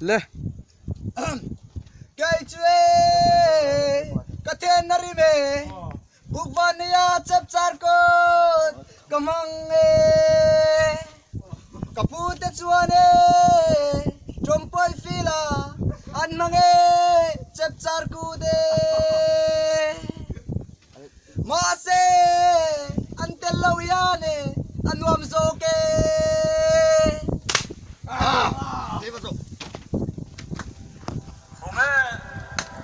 Le cái chuyện cái thiên nari me bukvania chap char ko kamang kapute chuane trompoi fila an mange chap char ku de ma se antel lawiane anwam zoke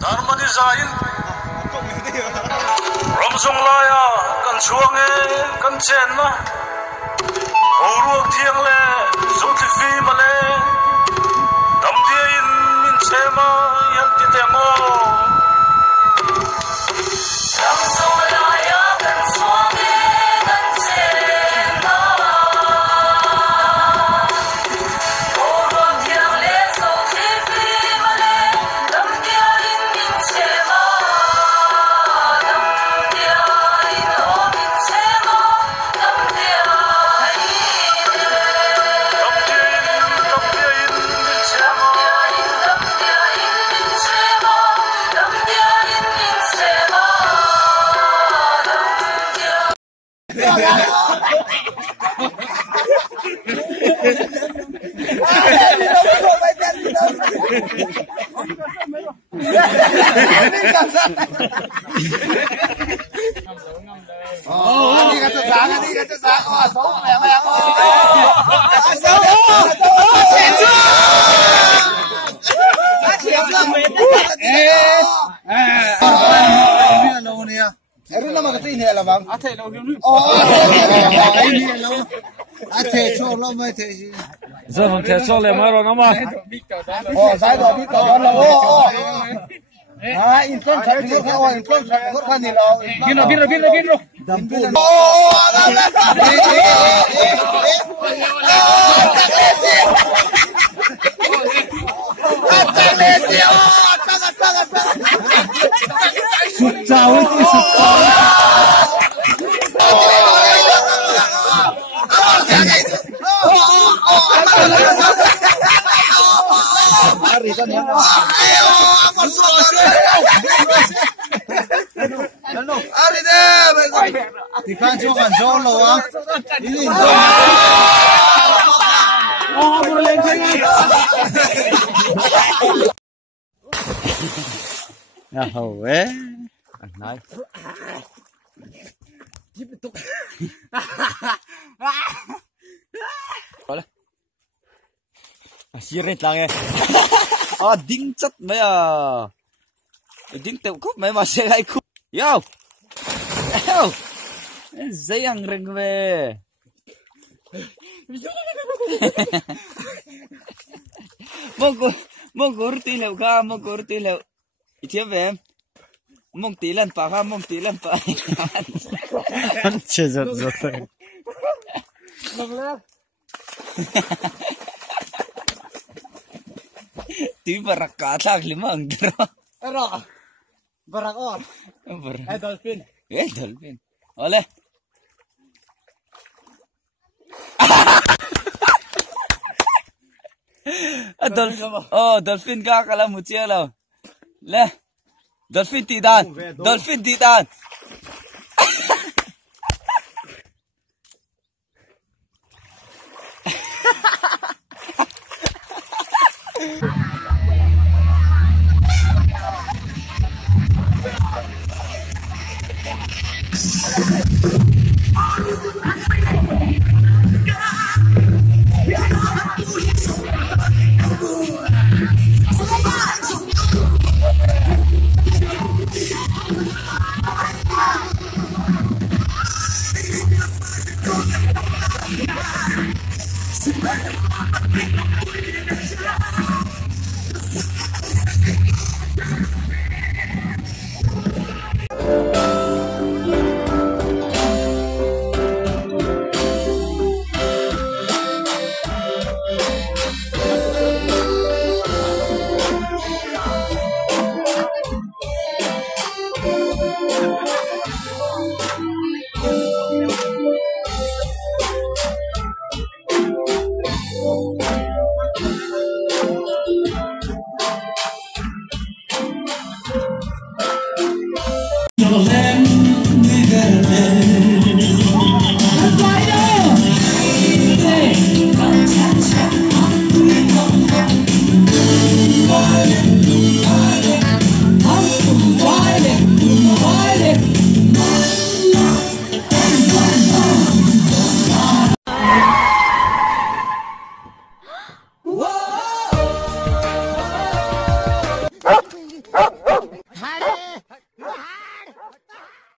Darmani zain Ramsong laya kan chuange kan chen na Oruak thiang le zoti fi male Dam dia in min chema yan ti tengo Ramsong laya kan chuange kan chen na Oruak thiang le zoti fi male Dam dia in min chema Dam dia in o min chema Dam dia đi cái chất sáng xấu mẹ mẹ Erin nama kata ini lah bang. Ate lo ni. Oh, ini lo. Ate cho lo mai te. Zaman te cho le maro nama. Oh, saya dah bik kau lo. Oh. Ah, inton saya bik kau, inton saya bik kau ni lo. Biro. Dampun. Oh, ada. Jauh itu Hari kan ya. Hari deh. Ikan cuan jolo ah. Ini. Oh, boleh jangan. Ya, hawe. Nói xí rít lang đinh chất mấy đinh tiểu cúp mấy mà xe gai cúp yo dây ăn rừng về mong cổ tí lều ga mong cổ tí lều ít về em mong tí lần pa ha mong tí lần pa anh chơi rất thôi mong lên tí barak cả thằng lima ang dero Barak on. Dolphin. Dolphin. Oleh. dolphin ka kala mucia lo le dolphin ti dan